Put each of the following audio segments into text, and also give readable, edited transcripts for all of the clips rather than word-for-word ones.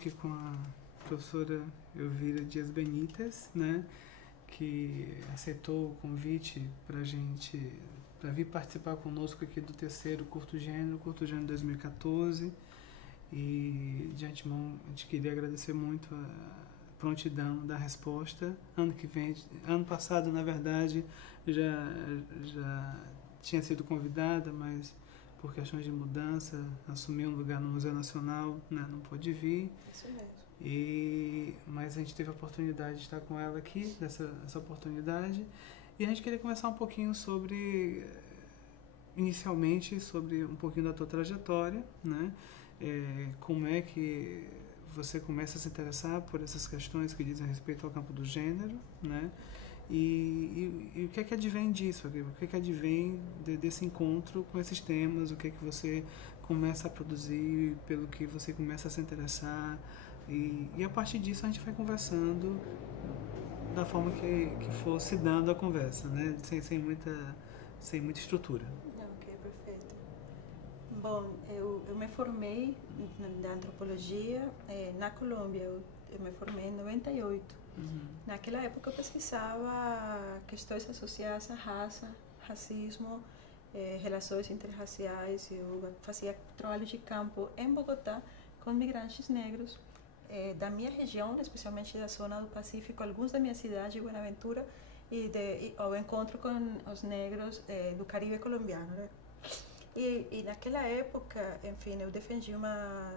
aqui com a professora Elvira Dias Benítez, né, que aceitou o convite para vir participar conosco aqui do terceiro Curto Gênero 2014. E de antemão a gente queria agradecer muito a prontidão da resposta. Ano passado, na verdade, já tinha sido convidada, mas por questões de mudança, assumiu um lugar no Museu Nacional, né, não pôde vir. Isso mesmo. Mas a gente teve a oportunidade de estar com ela aqui, essa oportunidade, e a gente queria conversar um pouquinho inicialmente, sobre um pouquinho da tua trajetória, né? Como é que você começa a se interessar por essas questões que dizem respeito ao campo do gênero, né? E o que é que advém disso? O que é que advém desse encontro com esses temas? O que é que você começa a produzir, pelo que você começa a se interessar? E a partir disso a gente vai conversando da forma que for se dando a conversa, né? Sem muita estrutura. Ok, perfeito. Bom, eu me formei na antropologia na Colômbia. Eu me formei em 98. Naquela época eu pesquisava questões associadas à raça, racismo, relações interraciais. Eu fazia trabalho de campo em Bogotá com migrantes negros da minha região, especialmente da zona do Pacífico, alguns da minha cidade, Buenaventura, e ao encontro com os negros do Caribe colombiano, né? E naquela época, enfim, eu defendi uma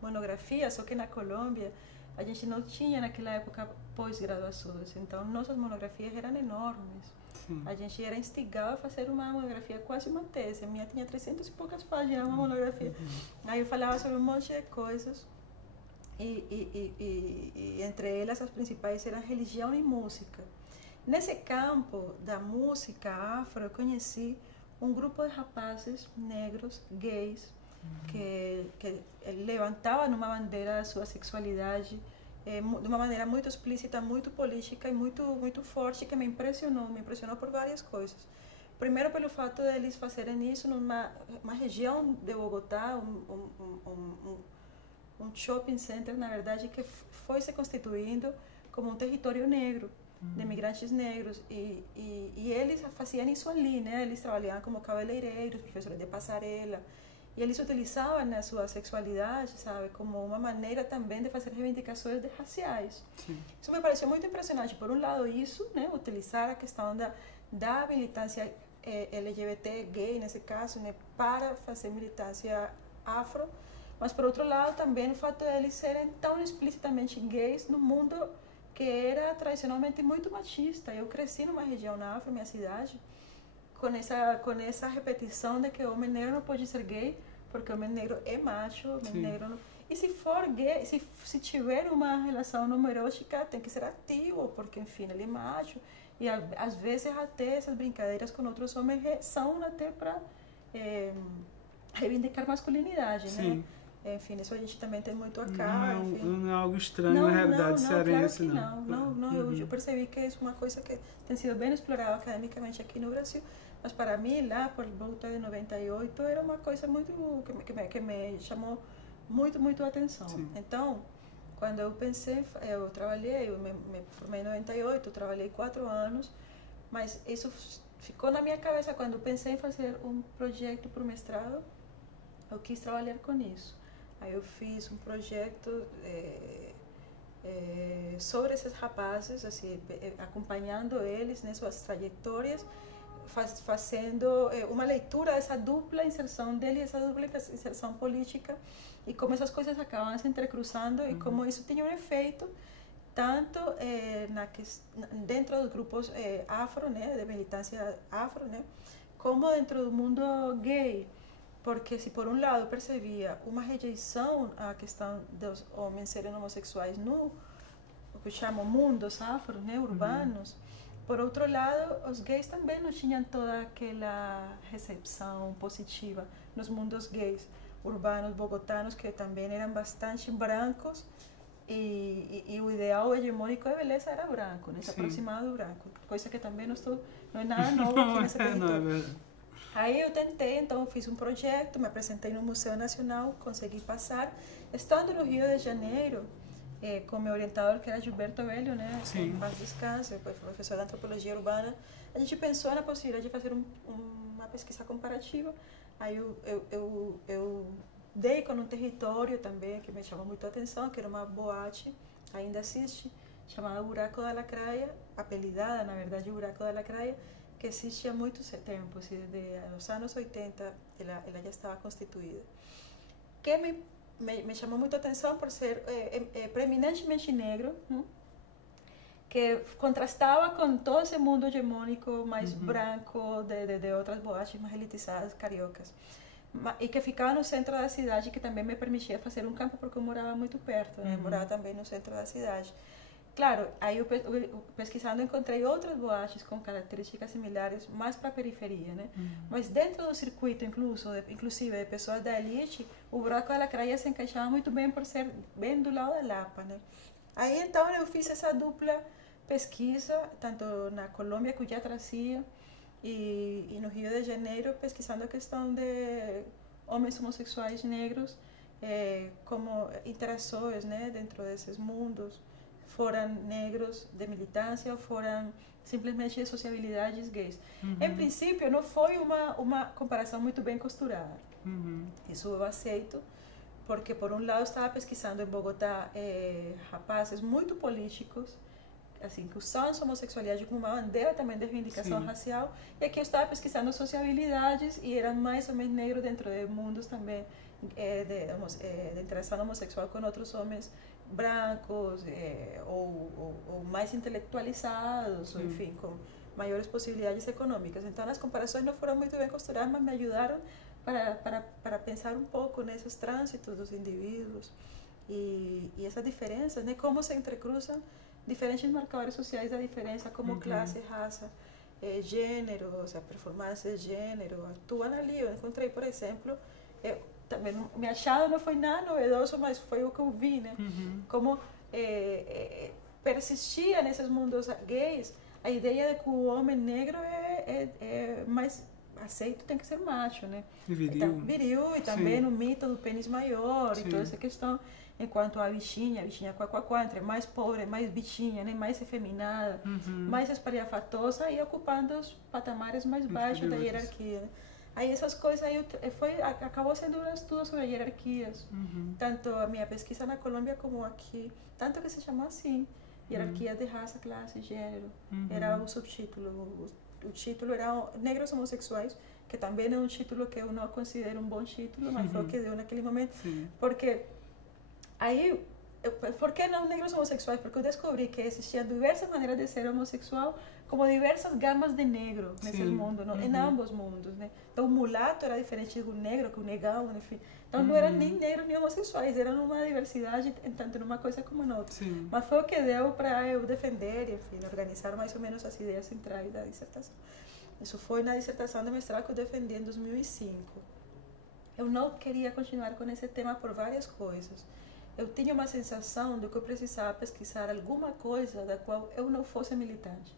monografia, só que na Colômbia a gente não tinha naquela época pós-graduações, então nossas monografias eram enormes. Sim. A gente era instigado a fazer uma monografia, quase uma tese. A minha tinha 300 e poucas páginas, uma monografia. Aí eu falava sobre um monte de coisas, e entre elas as principais eram religião e música. Nesse campo da música afro, eu conheci um grupo de rapazes negros, gays, que levantavam uma bandeira da sua sexualidade de uma maneira muito explícita, muito política e muito forte, que me impressionou por várias coisas. Primeiro, pelo fato de eles fazerem isso numa região de Bogotá, um shopping center, na verdade, que foi se constituindo como um território negro, de imigrantes negros, e eles faziam isso ali, né? Eles trabalhavam como cabeleireiros, professores de passarela, e eles utilizavam a sua sexualidade, sabe, como uma maneira também de fazer reivindicações raciais. Sim. Isso me pareceu muito impressionante. Por um lado, isso, né, utilizar a questão da militância LGBT, gay, nesse caso, né, para fazer militância afro, mas, por outro lado, também o fato de eles serem tão explicitamente gays no mundo que era tradicionalmente muito machista. Eu cresci numa região afro, minha cidade, com essa repetição de que o homem negro não pode ser gay, porque o homem negro é macho, o homem negro não... E se for gay, se tiver uma relação homoerótica, tem que ser ativo, porque, enfim, ele é macho. E, às vezes, até essas brincadeiras com outros homens são até para reivindicar masculinidade, né? Enfim, isso a gente também tem muito a cá. Não é algo estranho na realidade cearense, claro não. Eu percebi que é uma coisa que tem sido bem explorada academicamente aqui no Brasil, mas para mim, lá por volta de 98, era uma coisa muito que me chamou muito a atenção. Sim. Então, quando eu pensei, eu me formei em 98, trabalhei 4 anos, mas isso ficou na minha cabeça. Quando eu pensei em fazer um projeto para o mestrado, eu quis trabalhar com isso. Aí eu fiz um projeto sobre esses rapazes, assim, acompanhando eles nas suas trajetórias, fazendo uma leitura dessa dupla inserção dele, essa dupla inserção política, e como essas coisas acabam se entrecruzando, e como isso tinha um efeito tanto dentro dos grupos afro, né, de militância afro, né, como dentro do mundo gay. Porque se por um lado eu percebia uma rejeição à questão dos homens serem homossexuais no que chamam mundos afro, né, urbanos, por outro lado os gays também não tinham toda aquela recepção positiva nos mundos gays urbanos bogotanos, que também eram bastante brancos, e o ideal hegemônico de beleza era branco, né, se aproximava do branco, coisa que também não é nada novo aqui nesse território. Aí eu tentei, então eu fiz um projeto, me apresentei no Museu Nacional, consegui passar. Estando no Rio de Janeiro, com meu orientador, que era Gilberto Velho, né? Sim. Em paz descanse, foi professor de antropologia urbana, a gente pensou na possibilidade de fazer uma pesquisa comparativa. Aí eu dei com um território também que me chamou muito a atenção, que era uma boate, ainda existe, chamada Buraco da Lacraia, apelidada, na verdade, Buraco da Lacraia, que existe há muito tempo, desde os anos 80 ela já estava constituída. Que me chamou muito a atenção por ser preeminentemente negro, que contrastava com todo esse mundo hegemônico mais branco de outras boates mais elitizadas, cariocas. E que ficava no centro da cidade, que também me permitia fazer um campo, porque eu morava muito perto, né? Morava também no centro da cidade. Claro, aí eu pesquisando encontrei outras boates com características similares, mais para a periferia, né? Mas dentro do circuito, inclusive de pessoas da elite, o Buraco da Lacraia se encaixava muito bem por ser bem do lado da Lapa, né? Aí então eu fiz essa dupla pesquisa, tanto na Colômbia, que eu já trazia, e no Rio de Janeiro, pesquisando a questão de homens homossexuais negros, como interações, né, dentro desses mundos, foram negros de militância ou foram simplesmente de sociabilidades gays. Em princípio, não foi uma comparação muito bem costurada. Isso eu aceito, porque por um lado estava pesquisando em Bogotá rapazes muito políticos, assim, que usavam a homossexualidade como uma bandeira também de reivindicação racial, e aqui eu estava pesquisando sociabilidades e eram mais homens negros dentro de mundos também de interação homossexual com outros homens brancos ou mais intelectualizados, ou enfim, com maiores possibilidades econômicas. Então as comparações não foram muito bem costuradas, mas me ajudaram para pensar um pouco nesses trânsitos dos indivíduos e essas diferenças, né? Como se entrecruzam diferentes marcadores sociais da diferença, como classe, raça, gênero, ou seja, performance de gênero, atuam ali. Eu encontrei, por exemplo, também me achado não foi nada novedoso, mas foi o que eu vi, né? Como persistia nesses mundos gays a ideia de que o homem negro é mais aceito, tem que ser macho, né? Viril. Então, viril, e também no mito do pênis maior, e toda essa questão. Enquanto a bichinha quá, entre mais pobre, mais bichinha, né? Mais efeminada, mais espalhafatosa, e ocupando os patamares mais baixos da hierarquia, né? Aí essas coisas aí acabou sendo um estudo sobre hierarquias, tanto a minha pesquisa na Colômbia como aqui, tanto que se chamou assim, hierarquia de raça, classe, gênero, era o subtítulo. O título era Negros Homossexuais, que também é um título que eu não considero um bom título, mas foi o que deu naquele momento, porque aí, por que não negros homossexuais? Porque eu descobri que existiam diversas maneiras de ser homossexual, como diversas gamas de negro nesse mundo, em ambos mundos, né? Então, o mulato era diferente do negro, que o negão, enfim. Então, não eram nem negros nem homossexuais, eram uma diversidade, tanto numa coisa como na outra. Mas foi o que deu para eu defender, enfim, organizar mais ou menos as ideias centrais da dissertação. Isso foi na dissertação de mestrado que eu defendi em 2005. Eu não queria continuar com esse tema por várias coisas. Eu tinha uma sensação de que eu precisava pesquisar alguma coisa da qual eu não fosse militante.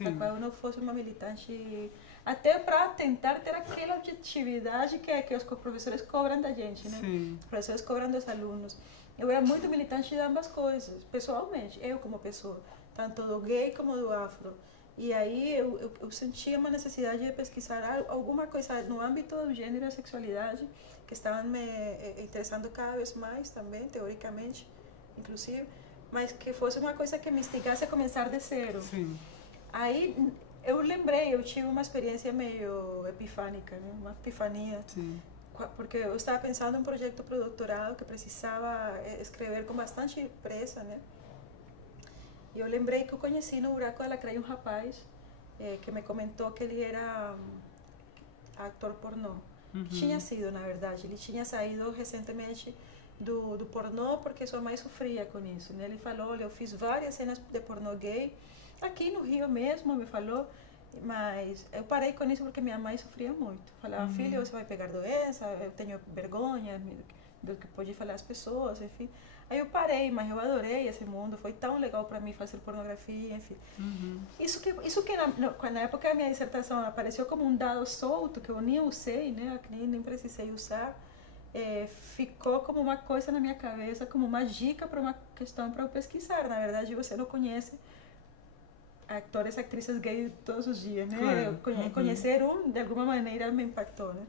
Da qual eu não fosse uma militante, até para tentar ter aquela objetividade que os professores cobram da gente, né? Os professores cobram dos alunos. Eu era muito militante de ambas coisas, pessoalmente, eu como pessoa, tanto do gay como do afro. E aí eu sentia uma necessidade de pesquisar alguma coisa no âmbito do gênero e da sexualidade, que estavam me interessando cada vez mais também, teoricamente, inclusive, mas que fosse uma coisa que me instigasse a começar de zero. Aí eu lembrei, eu tive uma experiência meio epifânica, né? Uma epifania, porque eu estava pensando em um projeto para o doutorado que precisava escrever com bastante pressa, né? E eu lembrei que eu conheci no Buraco da Lacraia um rapaz que me comentou que ele era ator pornô. Tinha sido, na verdade, ele tinha saído recentemente do pornô porque sua mãe sofria com isso, né? Ele falou, olha, eu fiz várias cenas de pornô gay, aqui no Rio mesmo, me falou, mas eu parei com isso porque minha mãe sofria muito. Falava, filho, você vai pegar doença, eu tenho vergonha do que pode falar as pessoas, enfim. Aí eu parei, mas eu adorei esse mundo, foi tão legal para mim fazer pornografia, enfim. Isso que na época a minha dissertação apareceu como um dado solto, que eu nem usei, né, nem precisei usar, ficou como uma coisa na minha cabeça, como uma dica para uma questão para eu pesquisar. Na verdade, você não conhece atores e atrizes gays todos os dias, né? Claro. Conhecer de alguma maneira, me impactou, né?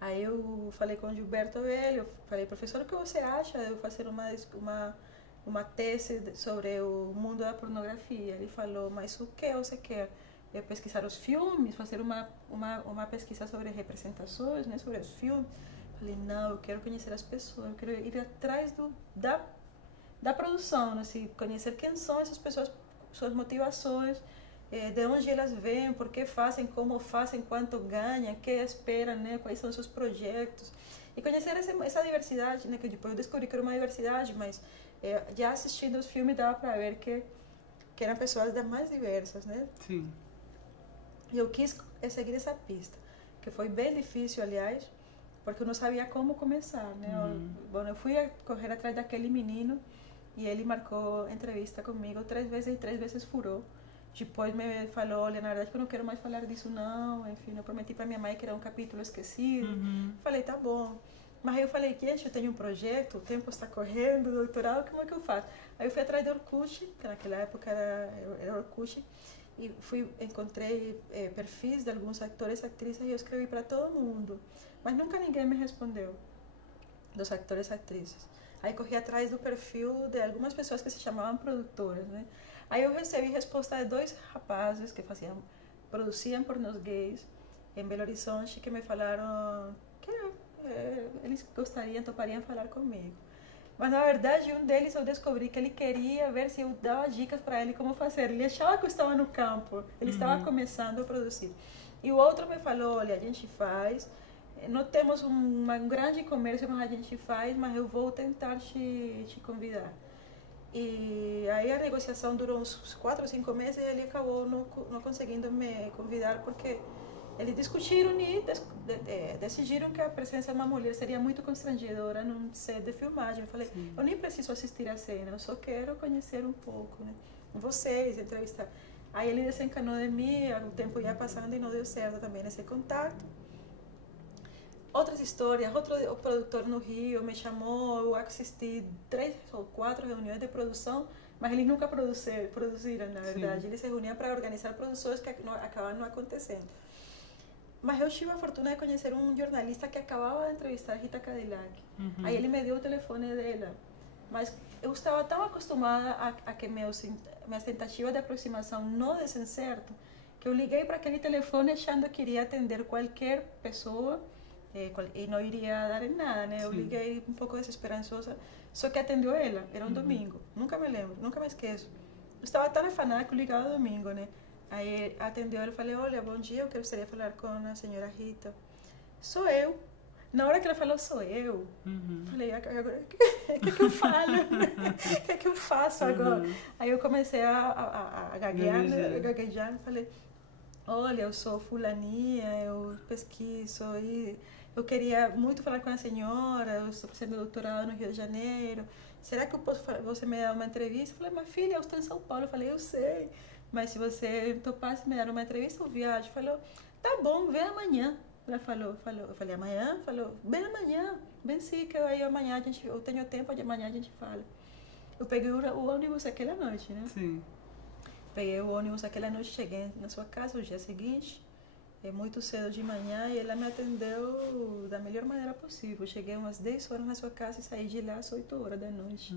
Aí eu falei com o Gilberto Velho, eu falei, professor, o que você acha de eu fazer uma tese sobre o mundo da pornografia? Ele falou, mas o que você quer? Pesquisar os filmes, fazer uma pesquisa sobre representações, né, sobre os filmes? Falei, não, eu quero conhecer as pessoas, eu quero ir atrás da produção, assim, conhecer quem são essas pessoas, suas motivações, de onde elas vêm, por que fazem, como fazem, quanto ganham, o que esperam, né, quais são seus projetos. E conhecer essa diversidade, né, que depois eu descobri que era uma diversidade, mas já assistindo os filmes dava para ver que eram pessoas das mais diversas, né? Sim. E eu quis seguir essa pista, que foi bem difícil, aliás, porque eu não sabia como começar, né? Eu fui a correr atrás daquele menino e ele marcou entrevista comigo 3 vezes e 3 vezes furou. Depois me falou, olha, na verdade eu não quero mais falar disso não, enfim, eu prometi para minha mãe que era um capítulo esquecido. Falei, tá bom. Mas aí eu falei, gente, eu tenho um projeto, o tempo está correndo, doutorado, como é que eu faço? Aí eu fui atrás do Orkut, que naquela época era Orkut, e encontrei perfis de alguns atores e atrizes e eu escrevi para todo mundo. Mas nunca ninguém me respondeu, dos atores e atrizes. Aí corri atrás do perfil de algumas pessoas que se chamavam produtoras, né? Aí eu recebi resposta de 2 rapazes que produziam pornôs gays em Belo Horizonte, que me falaram que eles topariam falar comigo. Mas na verdade um deles eu descobri que ele queria ver se eu dava dicas para ele como fazer. Ele achava que eu estava no campo, ele estava começando a produzir. E o outro me falou, olha, a gente faz, não temos um grande comércio como a gente faz, mas eu vou tentar te convidar. E aí a negociação durou uns 4 ou 5 meses e ele acabou não conseguindo me convidar porque eles discutiram e decidiram que a presença de uma mulher seria muito constrangedora num set de filmagem. Eu falei, eu nem preciso assistir a cena, eu só quero conhecer um pouco, né? Vocês, entrevistar. Aí ele desencanou de mim, o tempo ia passando e não deu certo também nesse contato. Outras histórias, outro produtor no Rio me chamou, eu assisti 3 ou 4 reuniões de produção, mas eles nunca produziram, na verdade. Eles se reuniam para organizar produções que acabaram não acontecendo. Mas eu tive a fortuna de conhecer um jornalista que acabava de entrevistar a Rita Cadillac. Aí ele me deu o telefone dela. Mas eu estava tão acostumada a que minhas tentativas de aproximação não dessem certo, que eu liguei para aquele telefone achando que iria atender qualquer pessoa, e não iria dar em nada, né? Eu liguei um pouco desesperançosa, só que atendeu ela, era um domingo, nunca me lembro, nunca me esqueço. Eu estava tão afanada que eu ligava domingo, né? Aí atendeu ela e falei, olha, bom dia, eu gostaria de falar com a senhora Rita. Sou eu. Na hora que ela falou, sou eu, falei, agora, o que eu falo? O que eu faço agora? Aí eu comecei a gaguejar, falei, olha, eu sou fulaninha, eu pesquiso e eu queria muito falar com a senhora, eu estou fazendo doutorado no Rio de Janeiro, será que você me dá uma entrevista? Eu falei, mas filha, eu estou em São Paulo. Eu falei, eu sei, mas se você topasse me dar uma entrevista, eu viajo. Falou, tá bom, vem amanhã. Ela falou, eu falei, amanhã? Falou, vem amanhã, vem sim, que aí amanhã eu tenho tempo, de amanhã a gente fala. Eu peguei o ônibus aquela noite, né? Sim. Peguei o ônibus aquela noite, cheguei na sua casa o dia seguinte, muito cedo de manhã, e ela me atendeu da melhor maneira possível. Cheguei umas 10 horas na sua casa e saí de lá às 8 horas da noite.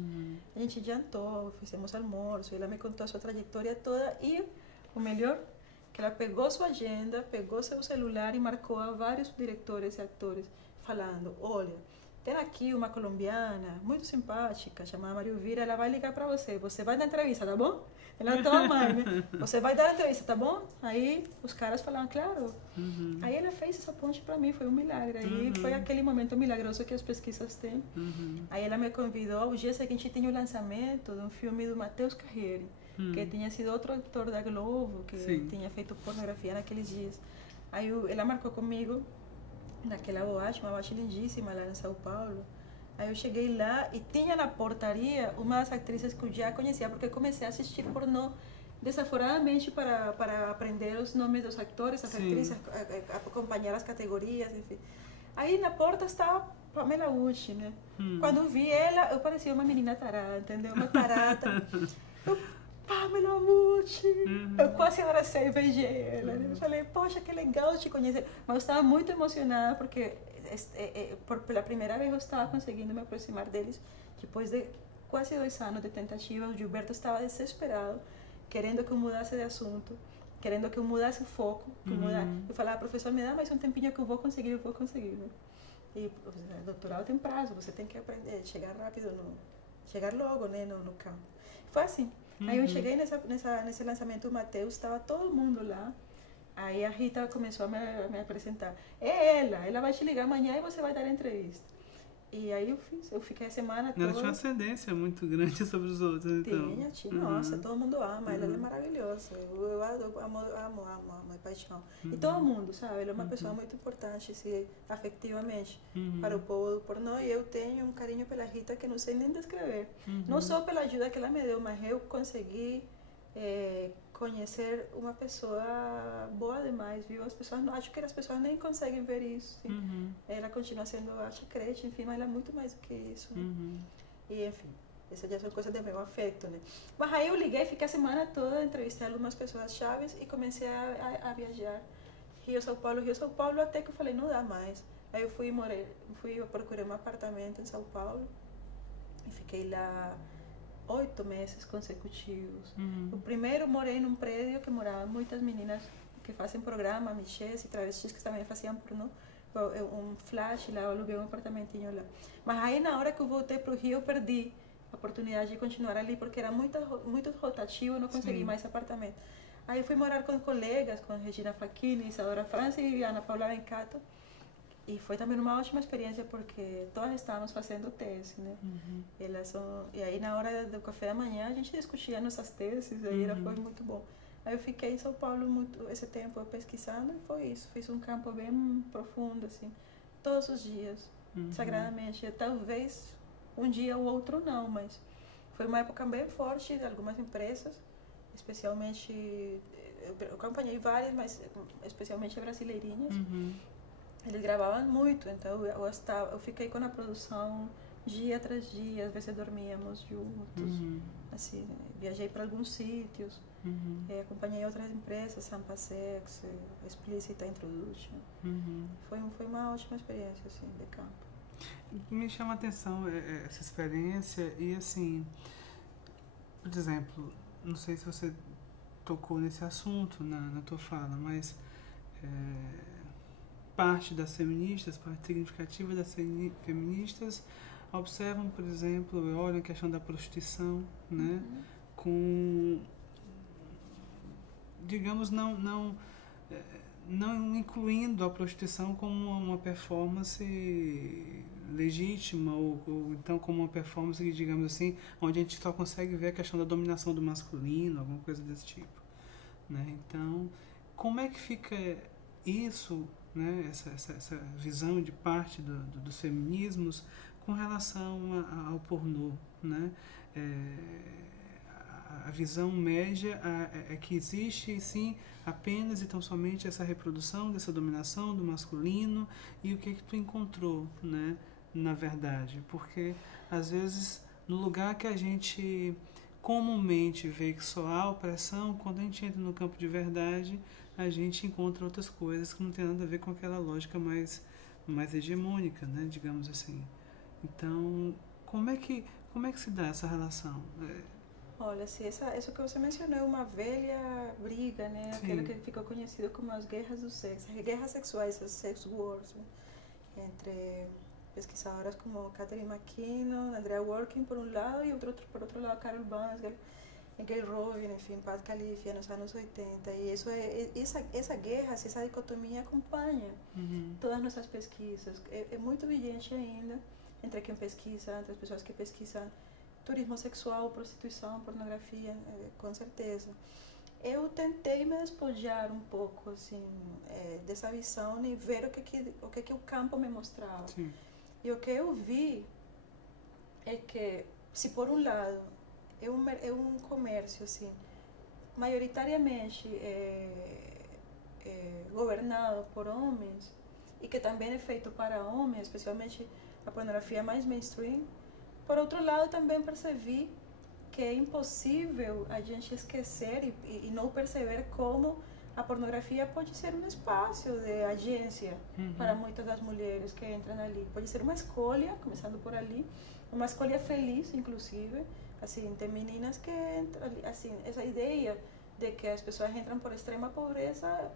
A gente jantou, fizemos almoço, ela me contou a sua trajetória toda e o melhor, que ela pegou sua agenda, pegou seu celular e marcou a vários diretores e atores, falando, olha, tem aqui uma colombiana muito simpática, chamada Maria Elvira, ela vai ligar para você, você vai dar entrevista, tá bom? Ela toma mãe, né? Você vai dar entrevista, tá bom? Aí os caras falaram, claro. Aí ela fez essa ponte para mim, foi um milagre. Aí foi aquele momento milagroso que as pesquisas têm. Aí ela me convidou, o dia seguinte tinha o lançamento de um filme do Matheus Carriere, que tinha sido outro ator da Globo, que tinha feito pornografia naqueles dias. Aí ela marcou comigo naquela boate, uma boate lindíssima lá em São Paulo. Aí eu cheguei lá e tinha na portaria uma das atrizes que eu já conhecia, porque eu comecei a assistir pornô desaforadamente para aprender os nomes dos atores, as atrizes, acompanhar as categorias, enfim. Aí na porta estava Pamela Uchi, né? Quando eu vi ela, eu parecia uma menina tarada, entendeu? Uma tarada. Eu, Pamela Uchi! Eu quase abracei e beijei ela. Eu falei, poxa, que legal te conhecer. Mas eu estava muito emocionada porque pela primeira vez eu estava conseguindo me aproximar deles. Depois de quase 2 anos de tentativa, o Gilberto estava desesperado, querendo que eu mudasse de assunto, querendo que eu mudasse o foco. Eu falava, professor, me dá mais um tempinho que eu vou conseguir, né? E doutorado tem prazo, você tem que aprender, chegar rápido, chegar logo, né, no campo. Foi assim. Aí eu cheguei nesse lançamento do Mateus, estava todo mundo lá. Aí a Rita começou a me apresentar. É ela vai te ligar amanhã e você vai dar entrevista. E aí eu fiquei a semana toda... Ela tinha uma ascendência muito grande sobre os outros, então. Tinha, nossa, todo mundo ama, ela é maravilhosa. Eu amo, é paixão. E todo mundo, sabe? Ela é uma pessoa muito importante, assim, afetivamente, para o povo do pornô. E eu tenho um carinho pela Rita que não sei nem descrever. Não só pela ajuda que ela me deu, mas eu consegui conhecer uma pessoa boa demais, viu? Acho que as pessoas nem conseguem ver isso. Ela continua sendo, acho, crente, enfim, mas ela é muito mais do que isso. E, enfim, essas já são coisas do meu afeto, né? Mas aí eu liguei, fiquei a semana toda, entrevistei algumas pessoas chaves e comecei a viajar. Rio, São Paulo, até que eu falei, não dá mais. Aí eu procurei um apartamento em São Paulo e fiquei lá 8 meses consecutivos. O primeiro morei num prédio que moravam muitas meninas que fazem programa, michês e travestis que também faziam pornô. Um flash lá, eu aluguei um apartamentinho lá. Mas aí na hora que eu voltei para o Rio, eu perdi a oportunidade de continuar ali, porque era muito rotativo, eu não consegui mais apartamento. Aí eu fui morar com colegas, com Regina Facchini, Isadora França e Ana Paula Bencato. E foi também uma ótima experiência, porque todas estávamos fazendo tese, né? E aí na hora do café da manhã a gente discutia nossas teses, aí foi muito bom. Aí eu fiquei em São Paulo esse tempo pesquisando e foi isso. Fiz um campo bem profundo, assim, todos os dias, sagradamente. Talvez um dia ou outro não, mas foi uma época bem forte de algumas empresas, especialmente, eu acompanhei várias, mas especialmente brasileirinhas. Eles gravavam muito, então eu fiquei com a produção dia tras dia, às vezes dormíamos juntos, assim, viajei para alguns sítios, acompanhei outras empresas, Sampa Sex, Explícita Introduction. Foi uma ótima experiência, assim, de campo. Me chama a atenção essa experiência e, assim, por exemplo, não sei se você tocou nesse assunto na tua fala, mas parte das feministas, parte significativa das feministas observam, por exemplo, olham a questão da prostituição, né, com, digamos, não incluindo a prostituição como uma performance legítima ou então como uma performance, digamos assim, onde a gente só consegue ver a questão da dominação do masculino, alguma coisa desse tipo, né? Então, como é que fica isso, né, essa visão de parte dos feminismos com relação ao pornô, né? A visão média é que existe, sim, apenas e tão somente essa reprodução dessa dominação do masculino. E o que tu encontrou, né, na verdade? Porque, às vezes, no lugar que a gente comumente vê que só há opressão, quando a gente entra no campo de verdade, a gente encontra outras coisas que não tem nada a ver com aquela lógica mais hegemônica, né, digamos assim. Então, como é que se dá essa relação? Olha, assim, isso que você mencionou é uma velha briga, né? Aquilo que ficou conhecido como as guerras do sexo, as guerras sexuais, as sex wars, né? Entre pesquisadoras como Catherine McKinnon, Andrea Working por um lado e por outro lado Carol Bansger, Gay Robin, enfim, Pat Califia nos anos 80. E essa guerra, essa dicotomia acompanha todas nossas pesquisas. É muito vigente ainda entre quem pesquisa, entre as pessoas que pesquisam turismo sexual, prostituição, pornografia, com certeza. Eu tentei me despojar um pouco, assim, dessa visão e ver o que o campo me mostrava. Sim. E o que eu vi é que, se por um lado é um comércio assim, maioritariamente governado por homens e que também é feito para homens, especialmente a pornografia mais mainstream, por outro lado também percebi que é impossível a gente esquecer e não perceber como a pornografia pode ser um espaço de agência para muitas das mulheres que entram ali. Pode ser uma escolha, começando por ali, uma escolha feliz, inclusive. Assim, tem meninas que entram ali, assim, essa ideia de que as pessoas entram por extrema pobreza,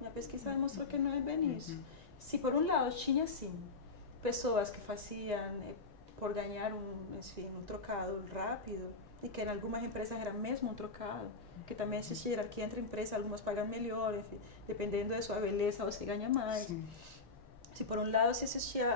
minha pesquisa demonstrou que não é bem isso. Se por um lado tinha, sim, pessoas que faziam por ganhar um trocado rápido, e que em algumas empresas era mesmo um trocado, que também existe hierarquia entre empresas, algumas pagam melhor, enfim, dependendo da sua beleza você ganha mais. Sim. Se por um lado se existia,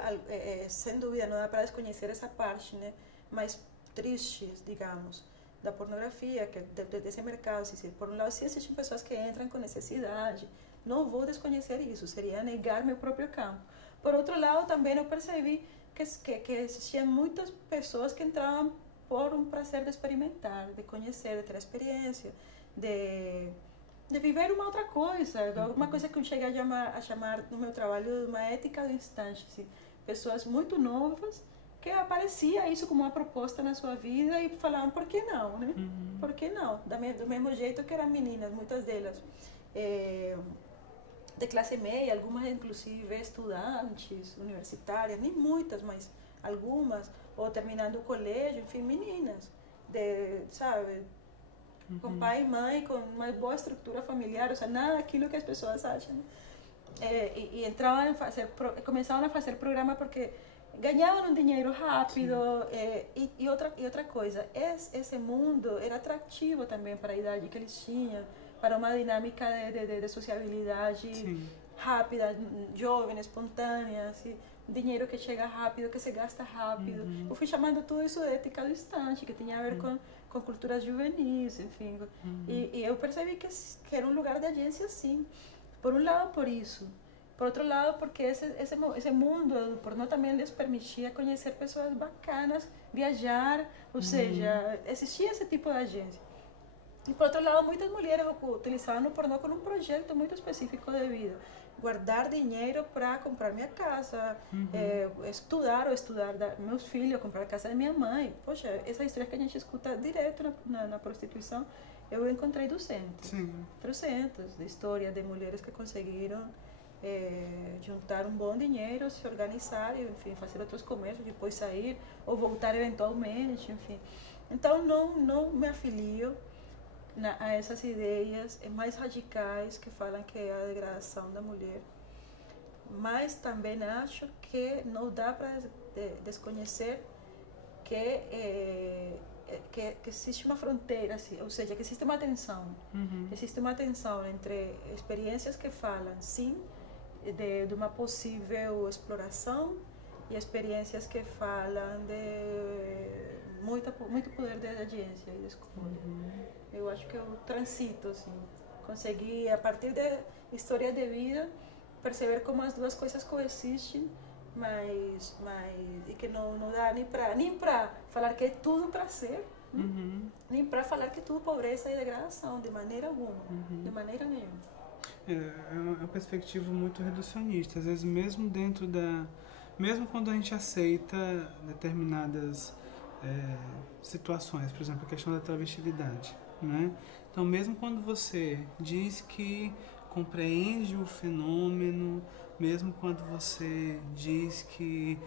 sem dúvida, não dá para desconhecer essa parte, né, mais triste, digamos, da pornografia, que desse mercado. Se por um lado se existem pessoas que entram com necessidade, não vou desconhecer isso, seria negar meu próprio campo. Por outro lado, também eu percebi que existiam muitas pessoas que entravam por um prazer de experimentar, de conhecer, de ter experiência, de viver uma outra coisa, alguma coisa que eu cheguei a chamar no meu trabalho uma ética do instante. Assim, pessoas muito novas que aparecia isso como uma proposta na sua vida e falavam, por que não, né? Por que não? Do mesmo jeito que eram meninas, muitas delas de classe média, algumas inclusive estudantes universitárias, nem muitas, mas algumas, ou terminando o colégio, enfim, meninas, sabe, com pai e mãe, com uma boa estrutura familiar, ou seja, nada daquilo que as pessoas acham. E entravam começavam a fazer programa porque ganhavam um dinheiro rápido, e outra coisa, esse mundo era atrativo também para a idade que eles tinham, para uma dinâmica de sociabilidade rápida, jovem, espontânea, assim, dinheiro que chega rápido, que se gasta rápido. Eu fui chamando tudo isso de ética do instante, que tinha a ver com culturas juvenis, enfim. E eu percebi que era um lugar de agência, sim. Por um lado, por isso. Por outro lado, porque esse mundo do pornô também lhes permitia conhecer pessoas bacanas, viajar, ou seja, existia esse tipo de agência. E por outro lado, muitas mulheres utilizavam o pornô como um projeto muito específico de vida. Guardar dinheiro para comprar minha casa, estudar meus filhos, comprar a casa da minha mãe. Poxa, essa história que a gente escuta direto na prostituição, eu encontrei 200. Sim. 300 de história de mulheres que conseguiram juntar um bom dinheiro, se organizar, enfim, fazer outros comércios, depois sair ou voltar eventualmente, enfim. Então, não me afilio a essas ideias mais radicais que falam que é a degradação da mulher, mas também acho que não dá para desconhecer que existe uma fronteira, assim, ou seja, que existe uma tensão, existe uma tensão entre experiências que falam, sim, de uma possível exploração e experiências que falam de muito poder de audiência e de escolha. Eu acho que eu transito, assim, consegui, a partir da história de vida, perceber como as duas coisas coexistem, mas e que não dá nem para falar que é tudo prazer, nem para falar que é tudo pobreza e degradação, de maneira alguma, de maneira nenhuma. É uma perspectiva muito reducionista, às vezes mesmo mesmo quando a gente aceita determinadas situações, por exemplo, a questão da travestilidade, né? Então, mesmo quando você diz que compreende o fenômeno, mesmo quando você diz que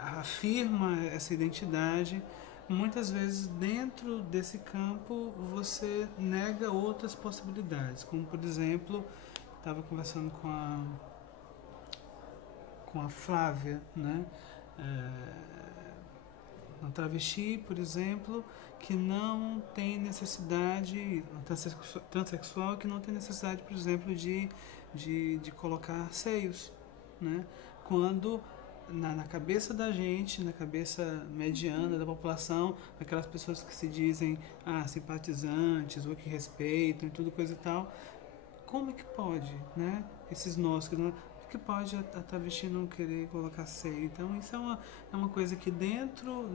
afirma essa identidade, muitas vezes dentro desse campo você nega outras possibilidades, como por exemplo, estava conversando com a Flávia, né? Uma travesti, por exemplo, que não tem necessidade, transexual que não tem necessidade, por exemplo, de colocar seios, né? Quando na cabeça da gente, na cabeça mediana da população, aquelas pessoas que se dizem simpatizantes ou que respeitam e tudo coisa e tal, como é que pode, né? Esses nós, que pode a travesti não querer colocar seio. Então, isso é uma coisa que dentro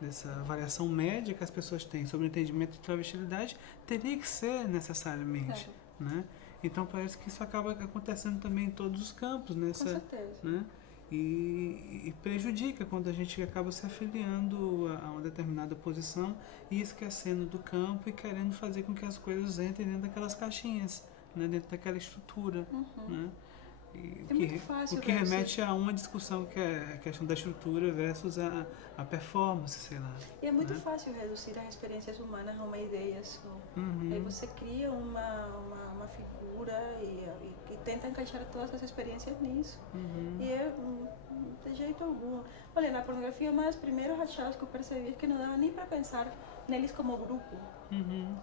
dessa variação média que as pessoas têm sobre o entendimento de travestilidade, teria que ser necessariamente, né? Então, parece que isso acaba acontecendo também em todos os campos, Com certeza. né? E prejudica quando a gente acaba se afiliando a uma determinada posição e esquecendo do campo e querendo fazer com que as coisas entrem dentro daquelas caixinhas, né, dentro daquela estrutura, né? É muito fácil, o que remete a uma discussão que é a questão da estrutura versus a performance, sei lá. E é muito fácil reduzir as experiências humanas a uma ideia só. Aí você cria uma figura e tenta encaixar todas as experiências nisso. E é de jeito algum. Olha, na pornografia, uma das primeiras achados que eu percebi é que não dava nem para pensar neles como grupo,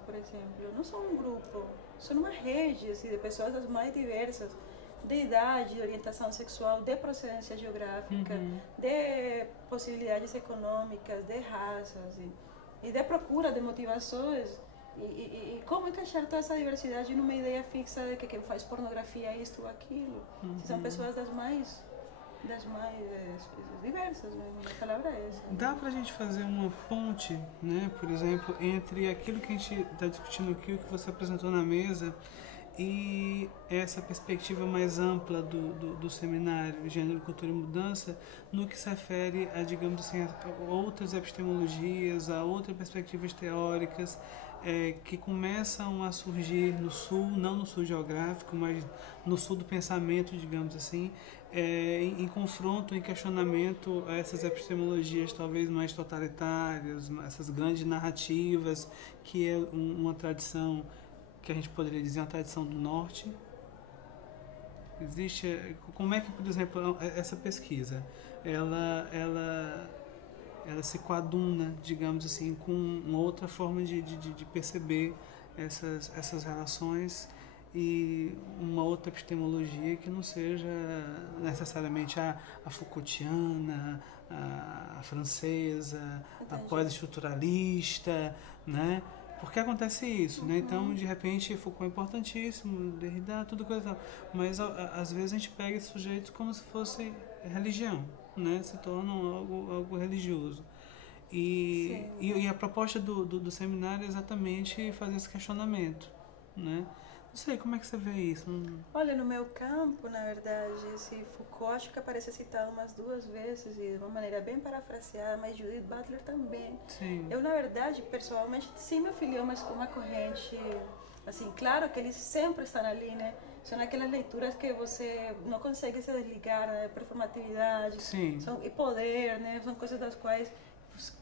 por exemplo. Não são um grupo, são uma rede assim, de pessoas das mais diversas, de idade, de orientação sexual, de procedência geográfica, de possibilidades econômicas, de raças e de procura de motivações. E como encaixar toda essa diversidade numa ideia fixa de que quem faz pornografia é isto ou aquilo. São pessoas das mais diversas, né? A palavra é essa. Dá pra gente fazer uma ponte, né, por exemplo, entre aquilo que a gente está discutindo aqui, o que você apresentou na mesa, e essa perspectiva mais ampla do seminário Gênero, Cultura e Mudança, no que se refere a, digamos assim, a outras epistemologias, a outras perspectivas teóricas que começam a surgir no Sul, não no Sul geográfico, mas no Sul do pensamento, digamos assim, em confronto, em questionamento a essas epistemologias talvez mais totalitárias, essas grandes narrativas, que é uma tradição que a gente poderia dizer uma tradição do norte. Existe, como é que, por exemplo, essa pesquisa, ela se coaduna, digamos assim, com uma outra forma de perceber essas relações e uma outra epistemologia que não seja necessariamente a Foucaultiana, a francesa, a pós-estruturalista, né? Porque acontece isso, né? Então, de repente, Foucault é importantíssimo, Derrida, tudo coisa tal. Mas, às vezes, a gente pega esses sujeitos como se fosse religião, né? Se tornam algo religioso. E a proposta do seminário é exatamente fazer esse questionamento, né? Não sei, como é que você vê isso? Olha, no meu campo, na verdade, esse Foucault acho que aparece citado umas 2 vezes e de uma maneira bem parafraseada, mas Judith Butler também. Sim. Eu, na verdade, pessoalmente, sim me afiliou mais com uma corrente, assim, claro que eles sempre estão ali, né? São aquelas leituras que você não consegue se desligar, né? Performatividade, e poder, né? São coisas das quais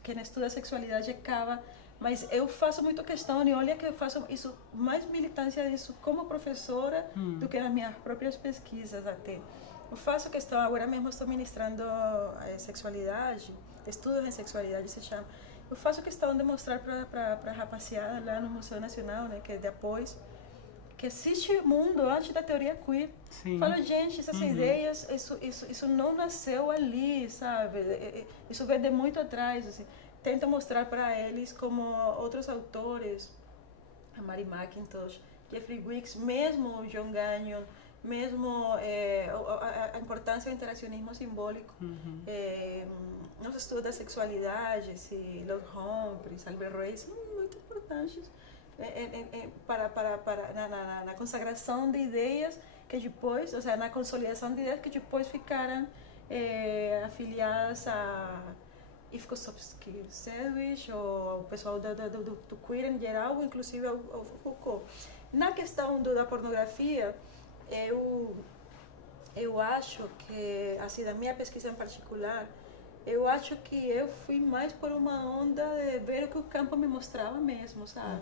quem estuda a sexualidade acaba. Mas eu faço muito questão, e olha que eu faço isso, mais militância disso como professora do que nas minhas próprias pesquisas até. Eu faço questão, agora mesmo estou ministrando sexualidade, estudos em sexualidade se chama. Eu faço questão de mostrar para a rapaziada lá no Museu Nacional, né, que é de apoios, que existe mundo antes da teoria queer. Falo, gente, essas ideias, isso não nasceu ali, sabe? Isso vem de muito atrás, assim. Tento mostrar para eles como outros autores, a Mary McIntosh, Jeffrey Wicks, mesmo o John Gagnon, mesmo a importância do interacionismo simbólico, nos estudos da sexualidade, Lord Humphreys, Albert Ray, são muito importantes na consagração de ideias que depois, ou seja, na consolidação de ideias que depois ficaram afiliadas a Ivko Sopsky-Sedwick, ou o pessoal do queer em geral, ou inclusive ao Foucault. Na questão da pornografia, eu acho que, assim, da minha pesquisa em particular, eu acho que eu fui mais por uma onda de ver o que o campo me mostrava mesmo, sabe?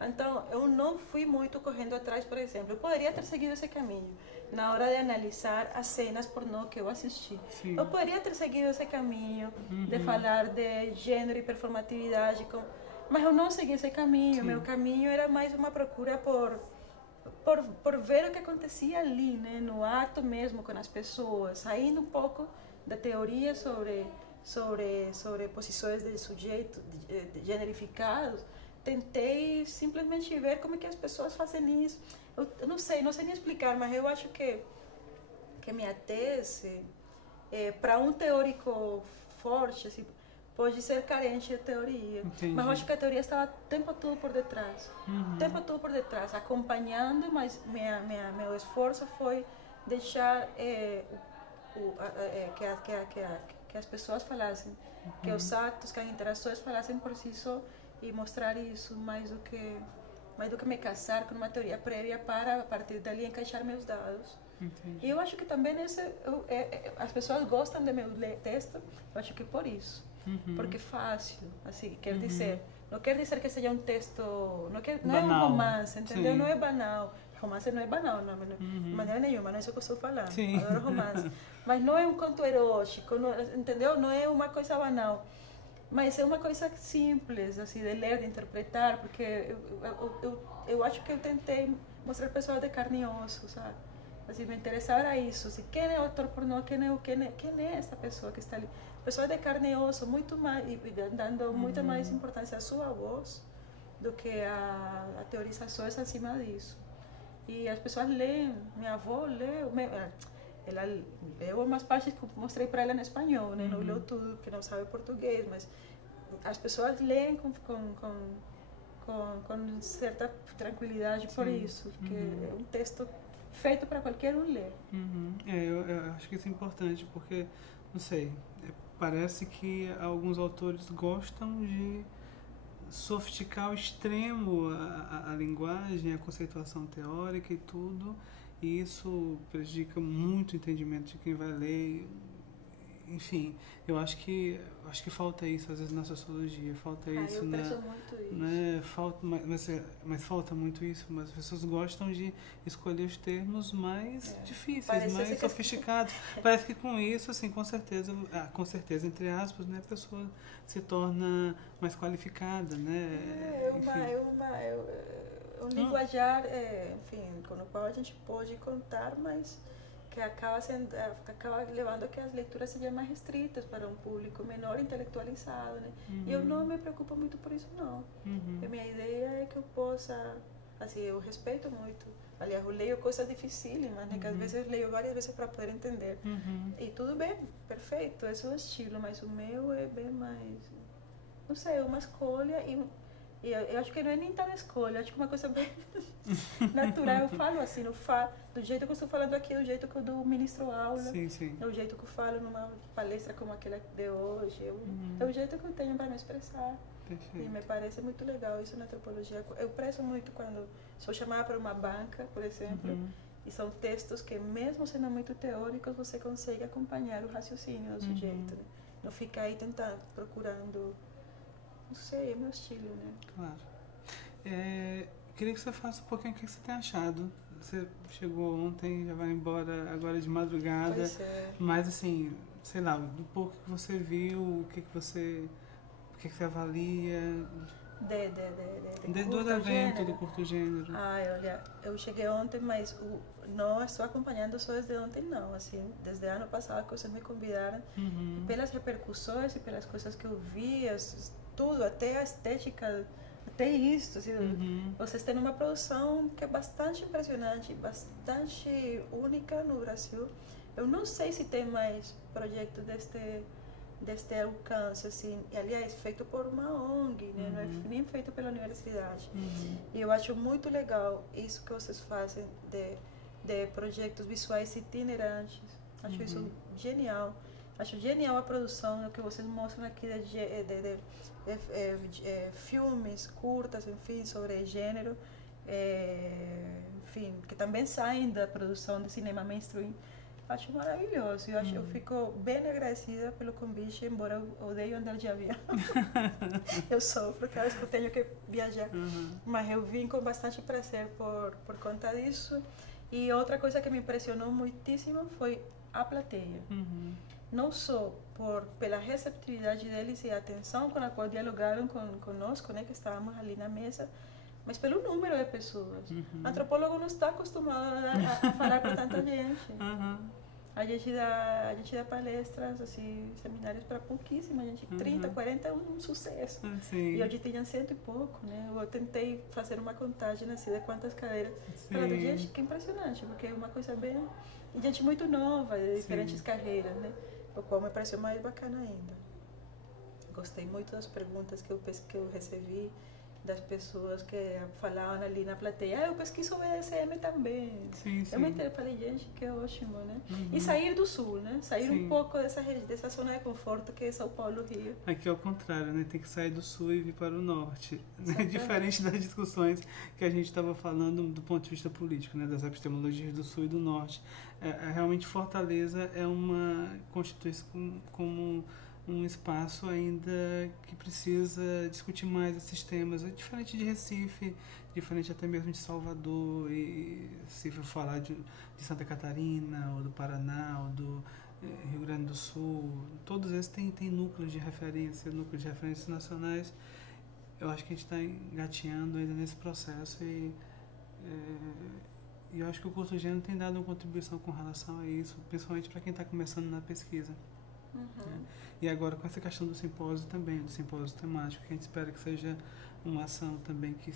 Então, eu não fui muito correndo atrás, por exemplo. Eu poderia ter seguido esse caminho na hora de analisar as cenas pornô que eu assisti. Eu poderia ter seguido esse caminho de falar de gênero e performatividade, mas eu não segui esse caminho. Meu caminho era mais uma procura por ver o que acontecia ali, né? No ato mesmo, com as pessoas, saindo um pouco da teoria sobre posições de sujeitos generificados. Tentei simplesmente ver como é que as pessoas fazem isso. Eu não sei nem explicar, mas eu acho que que minha tese, para um teórico forte, assim, pode ser carente de teoria. Entendi. Mas eu acho que a teoria estava o tempo todo por detrás. O tempo todo por detrás, acompanhando, mas meu esforço foi deixar que as pessoas falassem, que os atos, que as interações falassem por si só e mostrar isso mais do que me casar com uma teoria prévia para, a partir dali, encaixar meus dados. Entendi. E eu acho que também as pessoas gostam do meu texto, eu acho que por isso. Porque é fácil, assim, quer dizer, não quer dizer que seja um texto, não é um romance, entendeu? Sim. Não é banal. Romance não é banal, não, de maneira nenhuma, não é isso que eu estou falando. Sim. Adoro romance. Mas não é um conto erótico, não, entendeu? Não é uma coisa banal. Mas é uma coisa simples, assim, de ler, de interpretar, porque eu acho que eu tentei mostrar pessoas de carne e osso, sabe? Assim, me interessava era isso, assim, quem é o autor pornô, quem é essa pessoa que está ali? Pessoa de carne e osso, muito mais, e dando muita mais importância à sua voz do que a teorizações acima disso. E as pessoas leem, minha avó leu, ela leu umas partes que eu mostrei para ela em espanhol, né? Não leu tudo, porque não sabe português, mas as pessoas leem com certa tranquilidade. Sim. Por isso, porque é um texto feito para qualquer um ler. Eu acho que isso é importante, porque, não sei, parece que alguns autores gostam de sofisticar ao extremo a linguagem, a conceituação teórica e tudo, e isso prejudica muito o entendimento de quem vai ler. Enfim, eu acho que falta isso às vezes na sociologia, falta isso eu prezo muito isso. Né, mas falta muito isso, mas as pessoas gostam de escolher os termos mais difíceis, parece mais sofisticados. Parece que com isso, assim, com certeza, entre aspas, né, a pessoa se torna mais qualificada, né? Um linguajar, enfim, com o qual a gente pode contar, mas que acaba levando a que as leituras sejam mais restritas para um público menor intelectualizado, né? E eu não me preocupo muito por isso, não. A minha ideia é que eu possa, assim, eu respeito muito. Aliás, eu leio coisas dificílimas, né? Que às vezes eu leio várias vezes para poder entender. E tudo bem, perfeito, esse é o estilo, mas o meu é bem mais, não sei, uma escolha e eu acho que não é nem tão escolha, acho que é uma coisa bem natural. Eu falo assim, do jeito que eu estou falando aqui, é o jeito que eu ministro aula, sim. É o jeito que eu falo numa palestra como aquela de hoje, é o jeito que eu tenho para me expressar. Perfeito. E me parece muito legal isso na antropologia. Eu prezo muito quando sou chamada para uma banca, por exemplo, e são textos que, mesmo sendo muito teóricos, você consegue acompanhar o raciocínio do sujeito, né? Não fica aí tentando, procurando. Não sei, é meu estilo, né? Claro. Queria que você falasse um pouquinho o que você tem achado. Você chegou ontem, já vai embora agora de madrugada. Pois é. Mas, assim, sei lá, do pouco que você viu, o que você avalia? Do evento, do curto gênero. Olha, eu cheguei ontem, mas não estou acompanhando só desde ontem, não. Assim, desde ano passado que vocês me convidaram, pelas repercussões e pelas coisas que eu vi, tudo, até a estética, até isso. Assim, vocês têm uma produção que é bastante impressionante, bastante única no Brasil. Eu não sei se tem mais projetos deste alcance, assim, e, aliás, feito por uma ONG, né? Não é nem feito pela universidade. E eu acho muito legal isso que vocês fazem de projetos visuais itinerantes. Acho isso genial. Acho genial a produção, o que vocês mostram aqui de filmes curtas, enfim, sobre gênero, enfim, que também saem da produção de cinema mainstream. Acho maravilhoso. Eu fico bem agradecida pelo convite, embora eu odeie andar de avião. Eu sofro cada vez que eu tenho que viajar. Mas eu vim com bastante prazer por conta disso. E outra coisa que me impressionou muitíssimo foi a plateia. Não só pela receptividade deles e a atenção com a qual dialogaram conosco, né, que estávamos ali na mesa, mas pelo número de pessoas. O antropólogo não está acostumado a falar com tanta gente. A gente dá palestras, assim, seminários para pouquíssima gente, 30, 40 é um sucesso. Sim. E hoje tinha 100 e pouco, né? Eu tentei fazer uma contagem assim, de quantas cadeiras. Sim. Falando, gente, que impressionante, porque é uma coisa bem... E gente muito nova, de diferentes carreiras, né? O qual me pareceu mais bacana ainda. Gostei muito das perguntas que eu recebi, das pessoas que falavam ali na plateia, eu pesquiso o BDSM também. Sim, sim. Eu me falei, gente, que ótimo, né? E sair do sul, né? Sair um pouco dessa zona de conforto que é São Paulo, Rio. Aqui é o contrário, né? Tem que sair do sul e vir para o norte. Né? Diferente das discussões que a gente estava falando do ponto de vista político, né? Das epistemologias do sul e do norte. Realmente Fortaleza constitui-se como um espaço ainda que precisa discutir mais esses temas. É diferente de Recife, diferente até mesmo de Salvador, e se for falar de Santa Catarina, ou do Paraná, ou do Rio Grande do Sul, todos esses têm núcleos de referências nacionais. Eu acho que a gente está engateando ainda nesse processo e eu acho que o curso Gênero tem dado uma contribuição com relação a isso, principalmente para quem está começando na pesquisa. Né? E agora com essa questão do simpósio também, do simpósio temático, que a gente espera que seja uma ação também que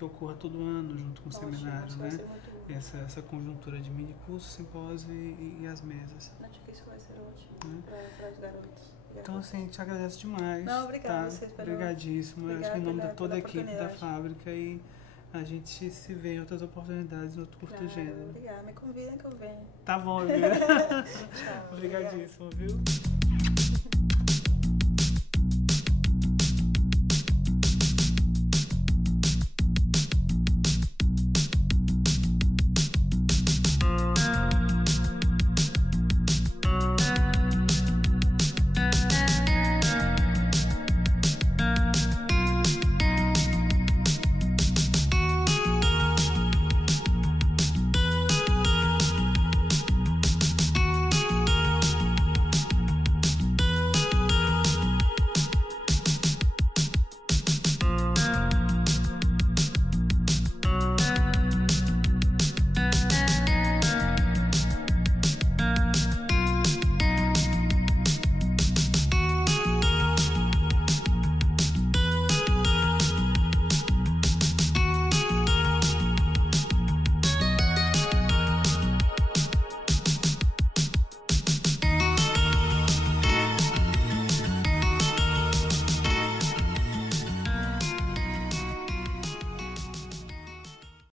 ocorra todo ano junto com o seminário, né? Essa conjuntura de mini curso, simpósio e as mesas. Acho que isso vai ser ótimo para os garotos. Então, assim, te agradeço demais. Não, obrigada. Tá? Obrigadíssimo. Acho que em nome de toda a equipe da fábrica e a gente se vê em outras oportunidades no outro curso Gênero. Obrigada. Me convidem que eu venho. Tá bom, viu? Tchau. Obrigadíssimo, viu?